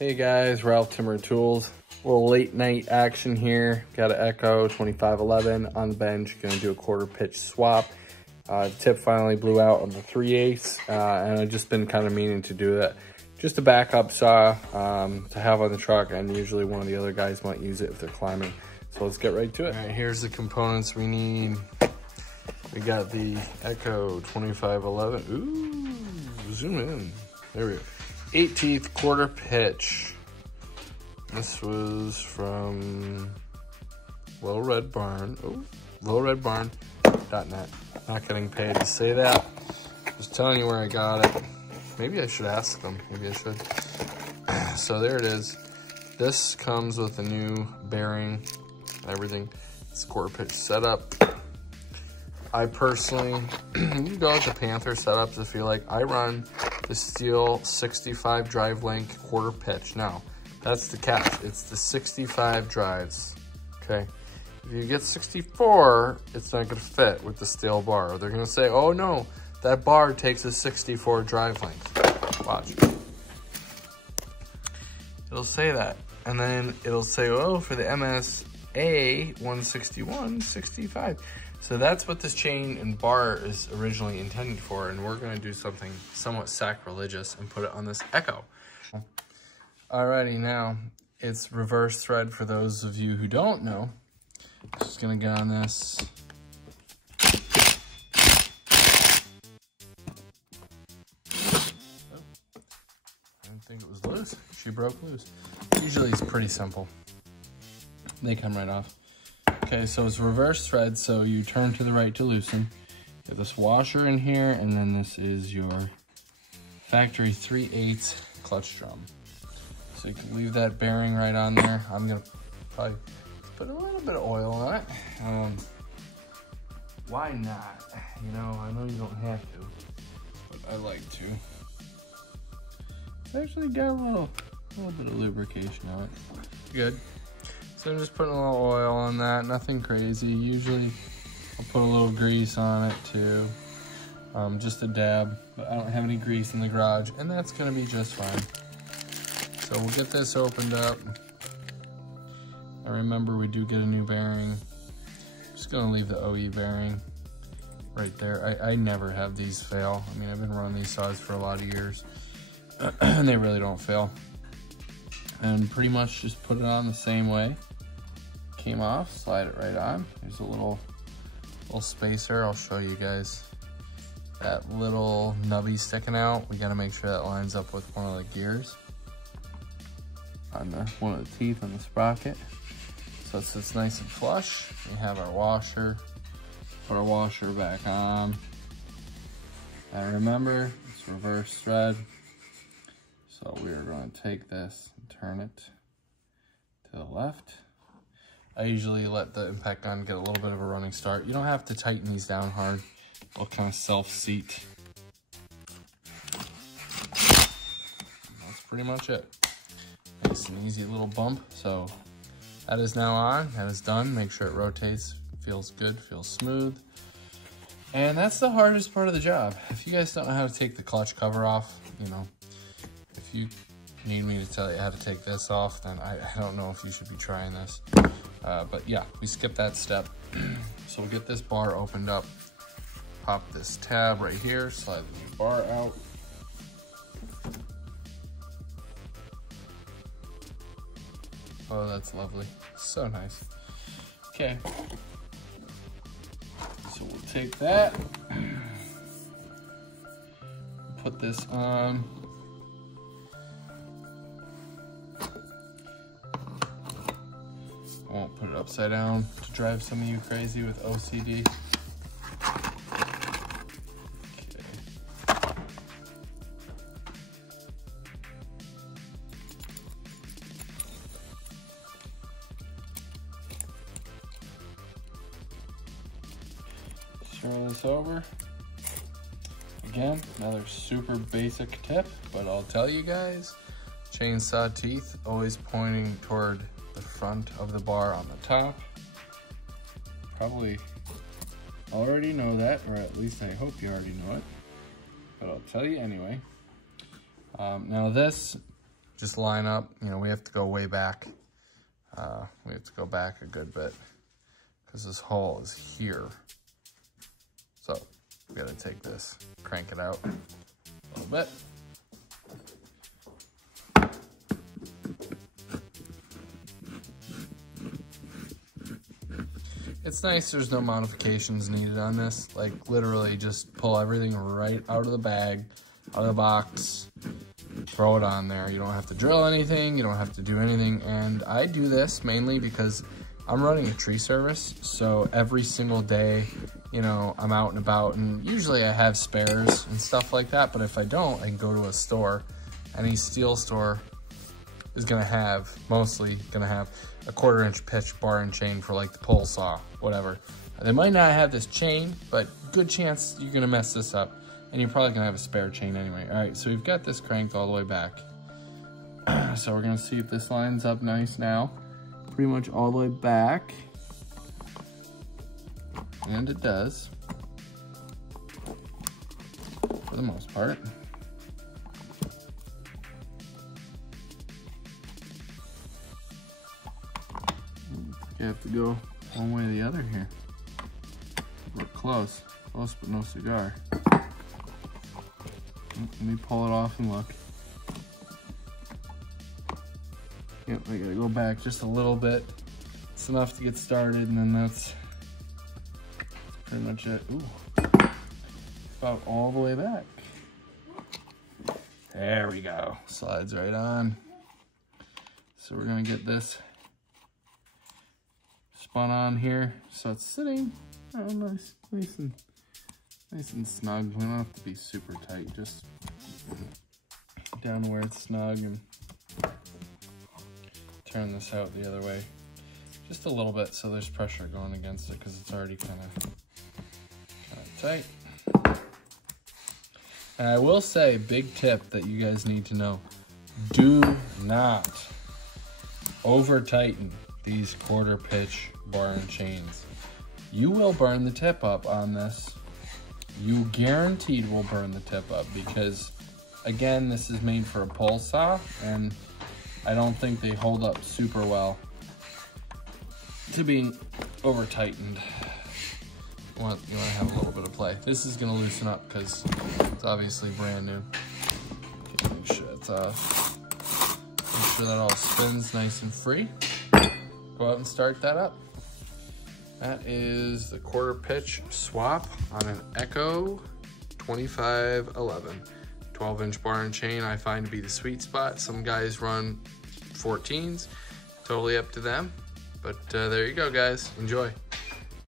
Hey guys, Ralph Timber Tools. A little late night action here. Got an Echo 2511 on the bench. Gonna do a quarter pitch swap. The tip finally blew out on the 3/8, and I've just been kind of meaning to do that. Just a backup saw to have on the truck, and usually one of the other guys might use it if they're climbing. So let's get right to it. All right, here's the components we need. We got the Echo 2511. Ooh, zoom in. There we go. 8 teeth, quarter pitch. This was from Little Red Barn. Oh, littleredbarn.net. Not getting paid to say that. Just telling you where I got it. Maybe I should ask them. Maybe I should. So there it is. This comes with a new bearing, everything. It's quarter pitch setup. I personally, you go with the Panther setups if you like. I run the Steel 65 drive link quarter pitch. Now, that's the catch. It's the 65 drives, okay? If you get 64, it's not gonna fit with the steel bar. They're gonna say, oh no, that bar takes a 64 drive length. Watch. It'll say that. And then it'll say, oh, for the MSA 161, 65. So that's what this chain and bar is originally intended for, and we're gonna do something somewhat sacrilegious and put it on this Echo. Alrighty, now it's reverse thread for those of you who don't know. Just gonna get on this. Oh, I didn't think it was loose. She broke loose. Usually it's pretty simple. They come right off. Okay, so it's reverse thread, so you turn to the right to loosen. You have this washer in here, and then this is your factory 3/8 clutch drum. So you can leave that bearing right on there. I'm gonna probably put a little bit of oil on it. Why not? You know, I know you don't have to, but I like to. It's actually got a little bit of lubrication on it. Good. So I'm just putting a little oil on that, nothing crazy. Usually I'll put a little grease on it too, just a dab, but I don't have any grease in the garage, and that's gonna be just fine. So we'll get this opened up. And remember, we do get a new bearing. I'm just gonna leave the OE bearing right there. I never have these fail. I mean, I've been running these saws for a lot of years, and they really don't fail. And pretty much just put it on the same way. Came off, slide it right on. There's a little spacer. I'll show you guys that little nubby sticking out. We gotta make sure that lines up with one of the gears on one of the teeth on the sprocket. So it sits nice and flush. We have our washer. Put our washer back on. And remember, it's reverse thread. So we are going to take this and turn it to the left. I usually let the impact gun get a little bit of a running start. You don't have to tighten these down hard. They'll kind of self-seat. That's pretty much it. Nice and easy little bump. So that is now on, that is done. Make sure it rotates, feels good, feels smooth. And that's the hardest part of the job. If you guys don't know how to take the clutch cover off, you know, if you need me to tell you how to take this off, then I don't know if you should be trying this. But yeah, we skipped that step. So we'll get this bar opened up, pop this tab right here, slide the bar out. Oh, that's lovely. So nice. Okay. So we'll take that, put this on. I won't put it upside down to drive some of you crazy with OCD. Okay. Throw this over. Again, another super basic tip, but I'll tell you guys, chainsaw teeth always pointing toward the front of the bar on the top. Probably already know that, or at least I hope you already know it, but I'll tell you anyway. Now this just line up. You know, we have to go way back. We have to go back a good bit because this hole is here. So we gotta take this, crank it out a little bit. It's nice there's no modifications needed on this. Like literally just pull everything right out of the bag, out of the box, throw it on there. You don't have to drill anything, you don't have to do anything. And I do this mainly because I'm running a tree service. So every single day, you know, I'm out and about, and usually I have spares and stuff like that. But if I don't, I can go to a store. Any steel store is mostly gonna have a 1/4 inch pitch bar and chain for like the pole saw, whatever. They might not have this chain, but good chance you're gonna mess this up. And you're probably gonna have a spare chain anyway. All right, so we've got this cranked all the way back. So we're gonna see if this lines up nice now. Pretty much all the way back. And it does. For the most part. You have to go one way or the other here. We're close. Close but no cigar. Let me pull it off and look. Yep, I gotta go back just a little bit. It's enough to get started, and then that's pretty much it. Ooh, about all the way back. There we go. Slides right on. So we're gonna get this spun on here, so it's sitting nice and snug. We don't have to be super tight, just down where it's snug, and turn this out the other way just a little bit so there's pressure going against it because it's already kind of tight. And I will say, big tip that you guys need to know: do not over tighten these 1/4 pitch bar and chains. You will burn the tip up on this. You guaranteed will burn the tip up because, again, this is made for a pole saw, and I don't think they hold up super well to being over tightened. You want to have a little bit of play. This is going to loosen up because it's obviously brand new. Okay, make sure it's off. Make sure that all spins nice and free. Go out and start that up. That is the 1/4 pitch swap on an Echo 2511. 12-inch bar and chain I find to be the sweet spot. Some guys run 14s, totally up to them. But there you go, guys. Enjoy.